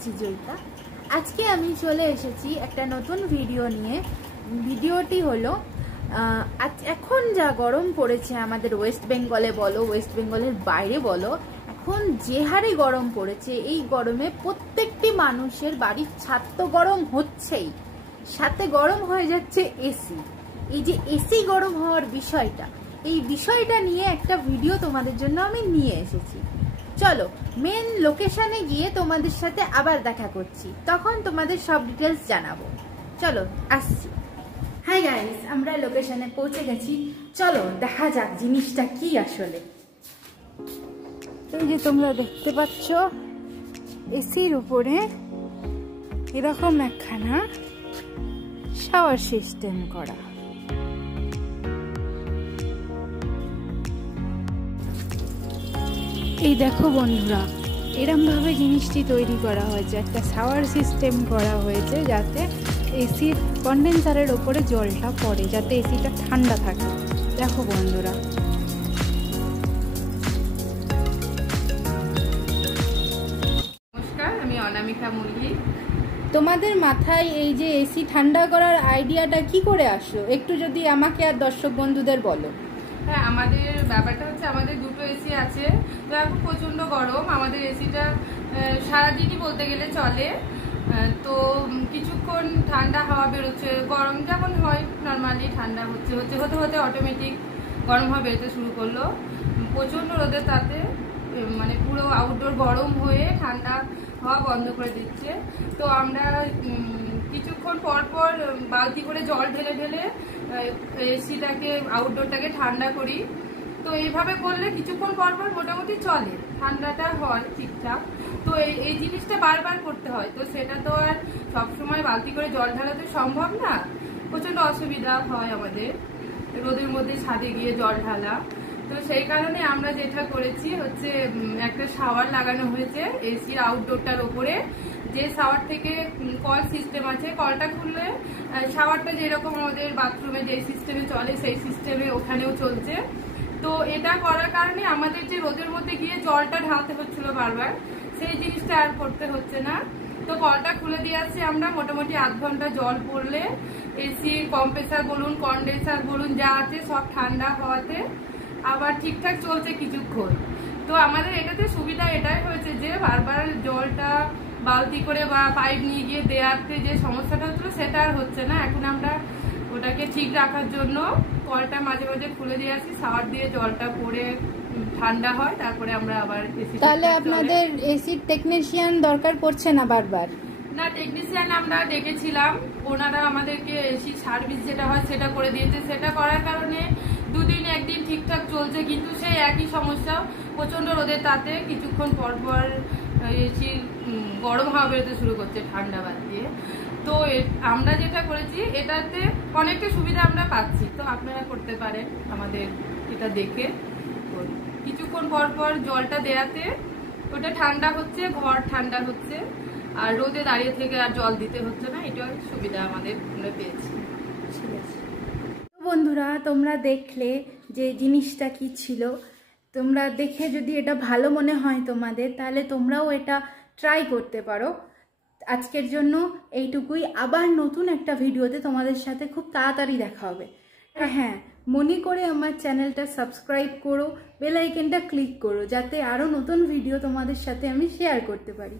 করছি জয়িতা। আজকে আমি চলে এসেছি একটা নতুন ভিডিও নিয়ে। ভিডিওটি হলো এখন যা গরম পড়েছে আমাদের ওয়েস্ট বেঙ্গলে বলো, ওয়েস্ট বেঙ্গলের বাইরে বলো, এখন যে হারে গরম পড়েছে, এই গরমে প্রত্যেকটি মানুষের বাড়ির ছাদ তো গরম হচ্ছেই, সাথে গরম হয়ে যাচ্ছে এসি। এই যে এসি গরম হওয়ার বিষয়টা, এই বিষয়টা নিয়ে একটা ভিডিও তোমাদের জন্য আমি নিয়ে এসেছি। চলো মেন লোকেশনে গিয়ে তোমাদের সাথে আবার দেখা করছি, তখন তোমাদের সব ডিটেলস জানাবো। চলো আসছি। হাই গাইস, আমরা লোকেশনে পৌঁছে গেছি। চলো দেখা যাক জিনিসটা কি আসলে। এই যে তোমরা দেখতে পাচ্ছ এসির উপরে এরকম একখানা শাওয়ার সিস্টেম করা। এই দেখো বন্ধুরা, এরম ভাবে জিনিসটি তৈরি করা হয়েছে, একটা শাওয়ার সিস্টেম করা হয়েছে যাতে এসির কন্ডেন্সারের ওপরে জলটা পড়ে, যাতে এসিটা ঠান্ডা থাকে। দেখো বন্ধুরা, নমস্কার, আমি অনামিকা মুরগি। তোমাদের মাথায় এই যে এসি ঠান্ডা করার আইডিয়াটা কি করে আসলো, একটু যদি আমাকে আর দর্শক বন্ধুদের বলো। হ্যাঁ, আমাদের ব্যাপারটা হচ্ছে আমাদের দুটো এসি আছে, তো এখন প্রচণ্ড গরম। আমাদের এসিটা সারাদিনই বলতে গেলে চলে, তো কিছুক্ষণ ঠান্ডা হাওয়া বেরোচ্ছে, গরম যেমন হয় নর্মালি ঠান্ডা হতে হতে অটোমেটিক গরম হাওয়া বেরোতে শুরু করলো। প্রচণ্ড রোদের তাতে মানে পুরো আউটডোর গরম হয়ে ঠান্ডা হওয়া বন্ধ করে দিচ্ছে। তো আমরা কিছুক্ষণ পর পর বালতি করে জল ঢেলে ঢেলে এসিটাকে আউটডোরটাকে ঠান্ডা করি। তো এইভাবে করলে কিছুক্ষণ পর পর মোটামুটি চলে, ঠান্ডাটা হয় ঠিকঠাক। তো এই জিনিসটা বারবার করতে হয়, তো সেটা তো আর সবসময় বালতি করে জল ঢালাতে সম্ভব না, প্রচণ্ড অসুবিধা হয় আমাদের রোদের মধ্যে ছাদে গিয়ে জল ঢালা। তো সেই কারণে আমরা যেটা করেছি হচ্ছে একটা শাওয়ার লাগানো হয়েছে এসির আউটডোরটার ওপরে। যে শাওয়ার থেকে কল সিস্টেম আছে, কলটা খুললে শাওয়ারটা যেরকম আমাদের বাথরুমে যে সিস্টেমে চলে সেই সিস্টেমে ওখানেও চলছে। তো এটা করার কারণে আমাদের যে রোদের মধ্যে গিয়ে জলটা ঢালতে হচ্ছিল বারবার, সেই জিনিসটা আর করতে হচ্ছে না। তো কলটা খুলে দিয়ে আসছি আমরা, মোটামুটি আধ ঘন্টা জল পড়লে এসি কম্প্রেসার বলুন কন্ডেন্সার বলুন যা আছে সব ঠান্ডা হওয়াতে আবার ঠিকঠাক চলছে কিছুক্ষণ। তো আমাদের এটাতে সুবিধা এটাই হয়েছে যে বারবার জলটা বালতি করে বা পাইপ নিয়ে গিয়ে দেওয়াতে যে সমস্যাটা হচ্ছিল সেটা আর হচ্ছে না। এখন আমরা ওটাকে ঠিক রাখার জন্য কলটা মাঝে মাঝে খুলে দিয়ে আসি, শাওয়ার দিয়ে জলটা পড়ে ঠান্ডা হয়, তারপরে আমরা আবার এসি। তাহলে আপনাদের এসির টেকনিশিয়ান দরকার পড়ছে না বারবার? না, টেকনিশিয়ান আমরা ডেকেছিলাম, ওনারা আমাদেরকে এসি সার্ভিস যেটা হয় সেটা করে দিয়েছে। সেটা করার কারণে দুদিন একদিন ঠিকঠাক চলছে, কিন্তু সেই একই সমস্যা, প্রচণ্ড রোদের তাতে কিছুক্ষণ পর পর এসি গরম হাওয়া বেরোতে শুরু করছে ঠান্ডা বাদ দিয়ে। তো আমরা যেটা করেছি এটাতে অনেকটা সুবিধা আমরা পাচ্ছি, তো আপনারা করতে পারেন আমাদের এটা দেখে। কিছুক্ষণ পর পর জলটা দেয়াতে ওটা ঠান্ডা হচ্ছে, ঘর ঠান্ডা হচ্ছে, আর রোদে দাঁড়িয়ে থেকে আর জল দিতে হচ্ছে না। এটাই সুবিধা আমাদের আমরা পেয়েছি। ঠিক আছে বন্ধুরা, তোমরা দেখলে যে জিনিসটা কি ছিল। তোমরা দেখে যদি এটা ভালো মনে হয় তোমাদের, তাহলে তোমরাও এটা ট্রাই করতে পারো। আজকের জন্য এইটুকুই, আবার নতুন একটা ভিডিওতে তোমাদের সাথে খুব তাড়াতাড়ি দেখা হবে। হ্যাঁ, মনে করে আমার চ্যানেলটা সাবস্ক্রাইব করো, বেল আইকনটা ক্লিক করো, যাতে আরও নতুন ভিডিও তোমাদের সাথে আমি শেয়ার করতে পারি।